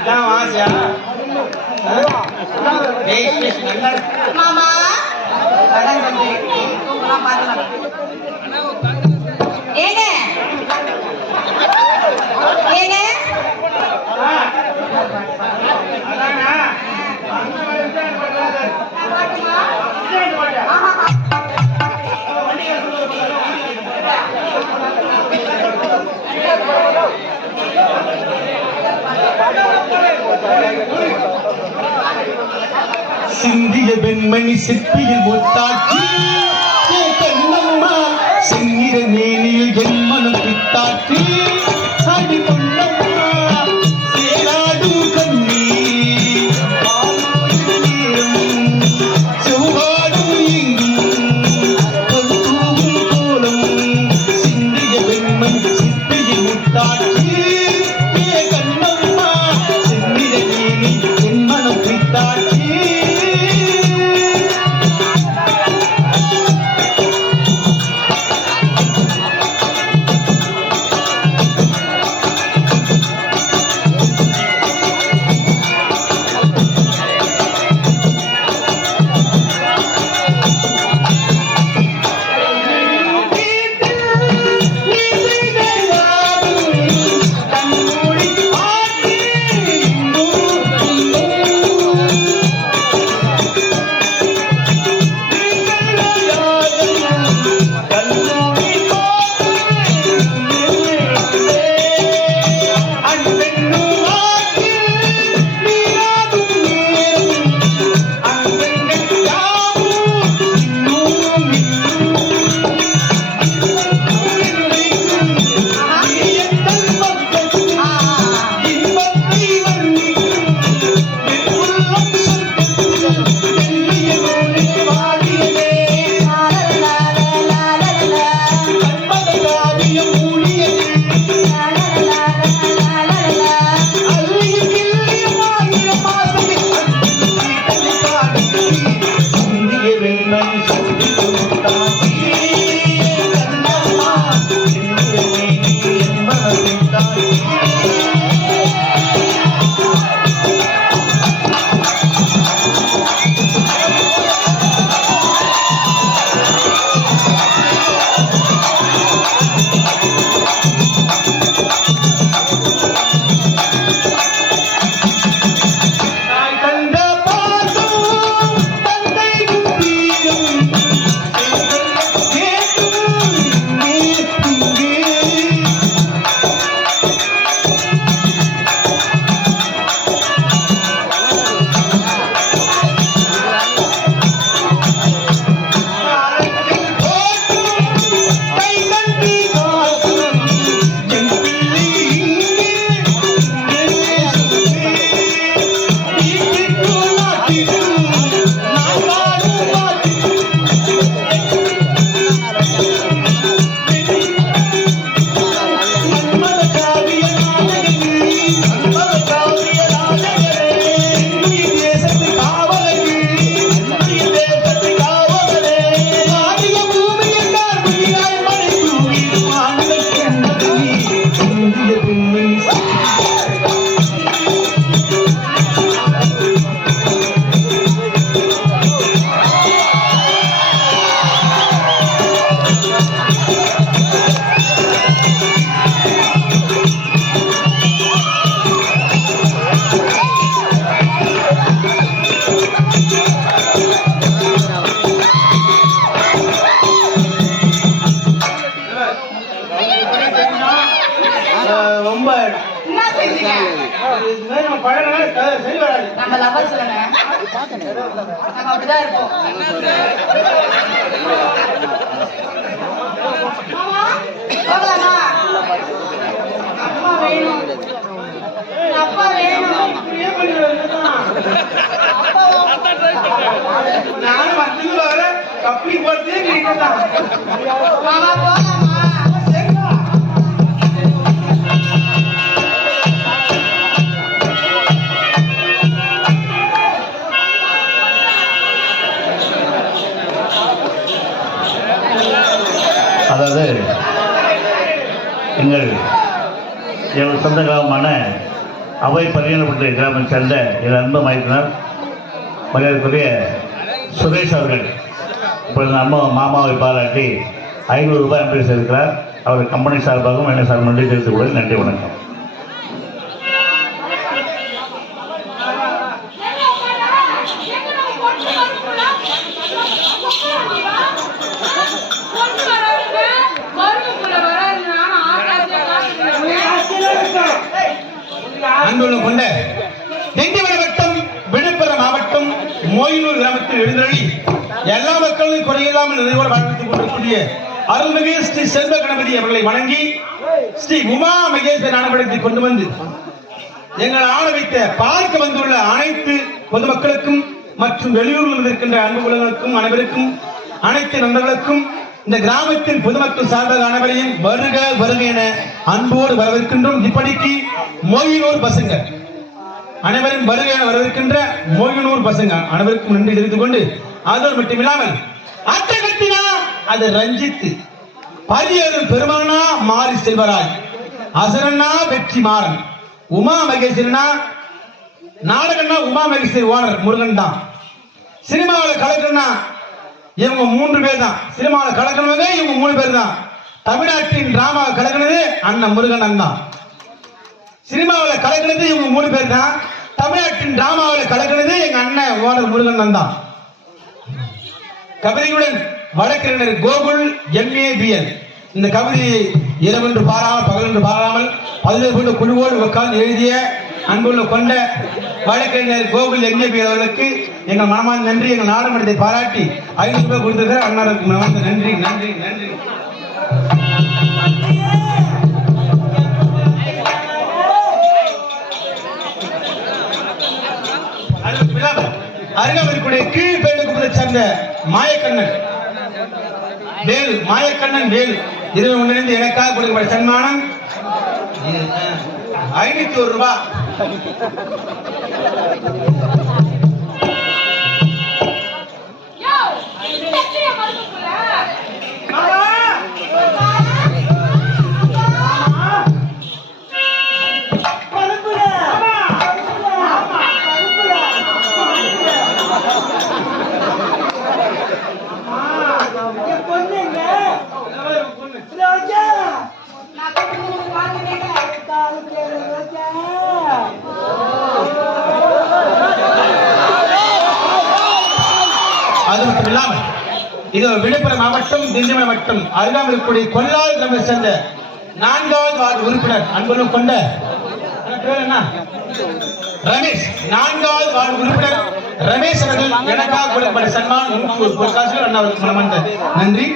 இதான் வாசியா மாமா ஏங்க ஏங்க சிந்திய வெண்மணி சிற்பியில் முத்தாக்கி கண்ணம்மா செங்கிற மேனியில் என் மனம் பித்தாக்கி அடி பொன்னம்மா சேராடும் கண்ணி செவ்வாடும் எங்கும் கோலம் சிந்திய வெண்மணி சிற்பியில் முத்தாக்கி கண்ணம்மா செங்கிற மேனி என் மனம் பித்தாக்கி ரொம்ப என்ன செஞ்சீங்க? நம்ம லவர்ஸ் தானே, நம்ம அப்படிதான் இருப்போம். மாமா, போகலாமா? அம்மா வேணும், அப்பா வேணும். நானும் வந்து வர கப்பி போட்டு மாமா போகலாமா? அதாவது எங்கள் சொந்த கிராமமான அவை பரியனப்பட்ட கிராமத்தை சேர்ந்த என் அன்பு மைத்தினர் மரியாதைக்குரிய சுரேஷ் அவர்கள் இப்பொழுது மாமாவை பாராட்டி 500 ரூபாய் அன்பு செய்திருக்கிறார். அவர் கம்பெனி சார்பாகவும் என்ன சார் நன்றி தெரிவித்துக் கொள்வது. நன்றி, வணக்கம். அன்புள்ள கொண்ட திண்டிவனம் வட்டம் விழுப்புரம் மாவட்டம் மோயினூர் கிராமத்தில் எழுந்தருளி எல்லா மக்களும் குறையில்லாமல் நிறைவோடு வாழ்த்துக் கொண்டிருக்கூடிய அருள்மிகு ஸ்ரீ செல்வ கணபதி அவர்களை வணங்கி ஸ்ரீ உமா மகேஸ்வரன் ஆணைப்படுத்தி கொண்டு வந்து எங்கள் ஆள வைத்த பார்க்க வந்துள்ள அனைத்து பொதுமக்களுக்கும் மற்றும் வெளியூரில் இருக்கின்ற அன்பு குலங்களுக்கும் அனைவருக்கும் அனைத்து நண்பர்களுக்கும் இந்த கிராமத்தின் பொதுமக்கள் சார்பாக அனைவரையும் வருக வருக என அன்போடு வரவேற்கின்றோம். இப்படிக்கு மோயினூர் பசங்க அனைவரும் வருக என வரவேற்கின்ற மோயினூர் பசங்க அனைவருக்கும் நன்றி தெரிவித்துக் கொண்டு அதோடு மட்டுமில்லாமல் அட்டகத்தினா அது ரஞ்சித், பரியரும் பெருமானா மாறி செல்வராய், அசரண்ணா வெற்றி மாறன், உமா மகேஸ்வரனா நாடகன்னா உமா மகேஸ்வரி ஓனர் முருகன் தான். சினிமாவில் கலக்கணும்னா இவங்க 3 பேர் தான். சினிமாவில் கலக்கணுங்க இவங்க 3 பேர் தான். தமிழ்நாட்டின் டிராமாவை கலக்கினது அண்ணன் முருகன் தான். சினிமாவில் கலக்கினது இவங்க 3 பேர் தான். தமிழ்நாட்டின் டிராமாவில் கலக்கினது எங்க அண்ணன் ஓனர் முருகன் தான். கவிதையுடன் வழக்கறிஞர் கோகுல் MABL இந்த கவிதையை இரவென்று பாராமல் பகலென்று பாராமல் 17 கொண்ட குழுவோடு உட்கார்ந்து எழுதிய அன்புள்ள கொண்ட வழக்கறிஞர் கோகுல் MABL அவர்களுக்கு எங்கள் மனமான நன்றி. எங்கள் நாடகத்தை பாராட்டி 500 ரூபாய் கொடுத்திருக்கிற அண்ணாருக்கு மனமார்ந்த நன்றி நன்றி நன்றி. அருகாமைக்குடைய கீழ்பேண்டுக்குப்பதை சேர்ந்த மாயக்கண்ணன் வேலு, மாயக்கண்ணன் வேலு 21 எனக்காக கொடுக்கப்பட்ட சன்மானம் 501 ரூபாய். அது மட்டும் இல்லாமல் இது விழுப்புரம் மாவட்டம் திண்டிவனம் வட்டம் அருகாமல் இருக்கக்கூடிய கொல்லால் கிராமத்தை சேர்ந்த 4வது வார்டு உறுப்பினர் அன்பு கொண்ட ரமேஷ், 4வது வார்டு உறுப்பினர் ரமேஷ் அவர்கள் எனக்காக கொடுக்கப்பட்ட சன்மானம் 101 பொற்காசுகள் அண்ணாவுக்கு மனமார்ந்த நன்றி.